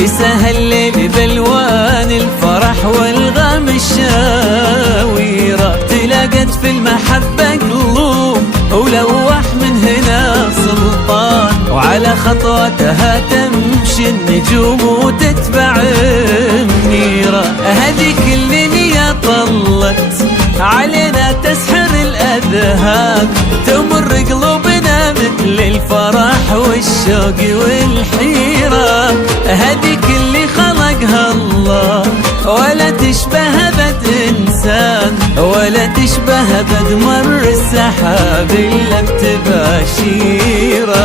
كساها الليل بالوان الفرح والغم الشاويرة، تلاقت في المحبة قلوب ولوح من هنا سلطان، وعلى خطوتها تمشي النجوم وتتبع النيرة. هذيك الليلة طلت علينا تسحر الأذهان، تمر قلوبنا مثل الفرح والشوق والحيرة. هذيك اللي خلقها الله ولا تشبه أبد إنسان، ولا تشبه أبد مر السحاب إلا بتباشيرة.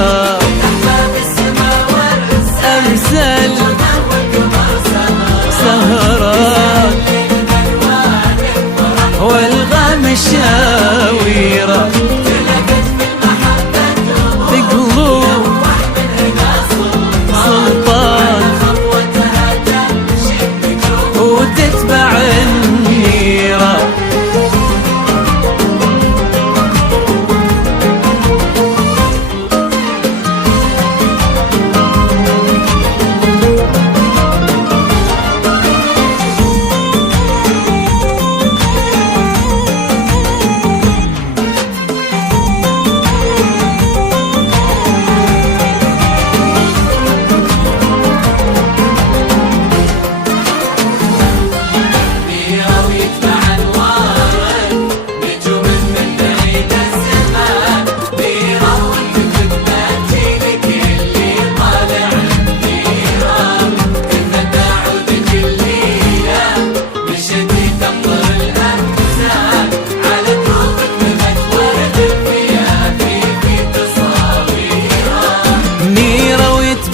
أمثال سهران والغم الشاويرة، قلوب سلطان وتتبع النيرة.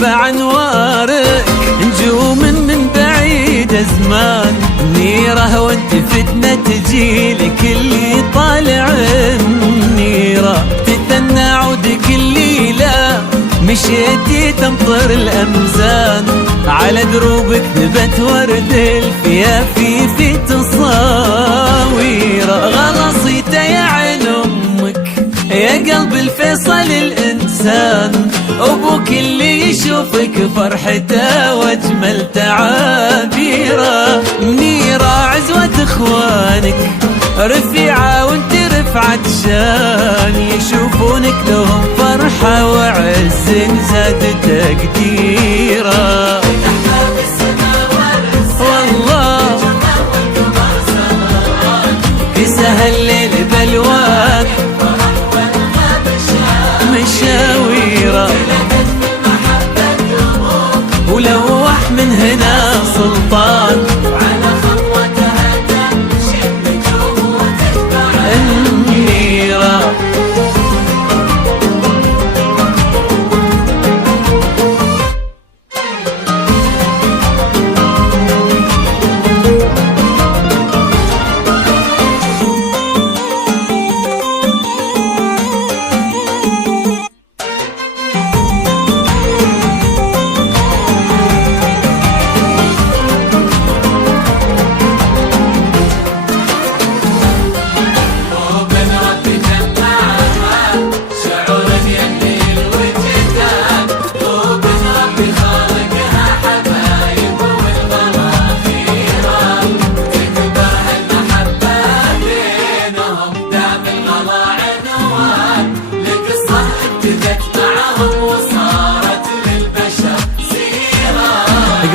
بعنوارك نجوم من بعيد زمان، نيرة وانت فتنة تجيلك اللي طالع النيرة. تثنى عودك الليلة مشيتي تمطر الأمزان، على دروبك نبت ورد الفيافي في تصاويرة. غلصيت يا عين أمك يا قلب الفيصل الإنسان، أبوك اللي يشوفك فرحته واجمل تعابيره. منيرة عزوة اخوانك رفيعة وانت رفعة شان، يشوفونك لهم فرحة وعز زاد تقديره. والله كساها الليل بالوان مشاويره، ولوح من هنا سلطان، وعلى خطوتها تمشي النجوم وتتبع النيرة.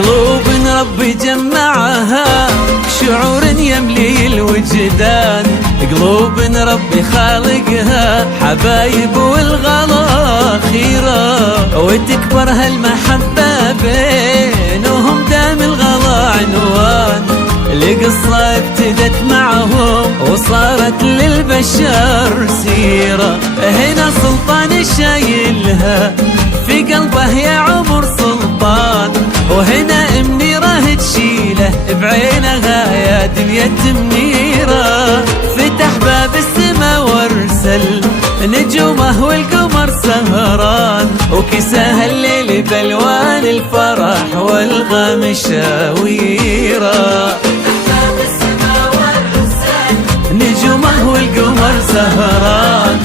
قلوب ربي جمعها شعور يملي الوجدان، قلوب ربي خالقها حبايب والغلا خيرة، وتكبر هالمحبة بينهم دام الغلا عنوان. القصة ابتدت معهم وصارت للبشر سيرة، هنا سلطان شايلها في قلبه يا عمر سلطان، وهنا منيرة تشيله بعينها يا دنيا منيرة. فتح باب السما وارسل نجومه والقمر سهران، وكساها الليل بالوان الفرح والغم شاويرة. نجومه والقمر سهران،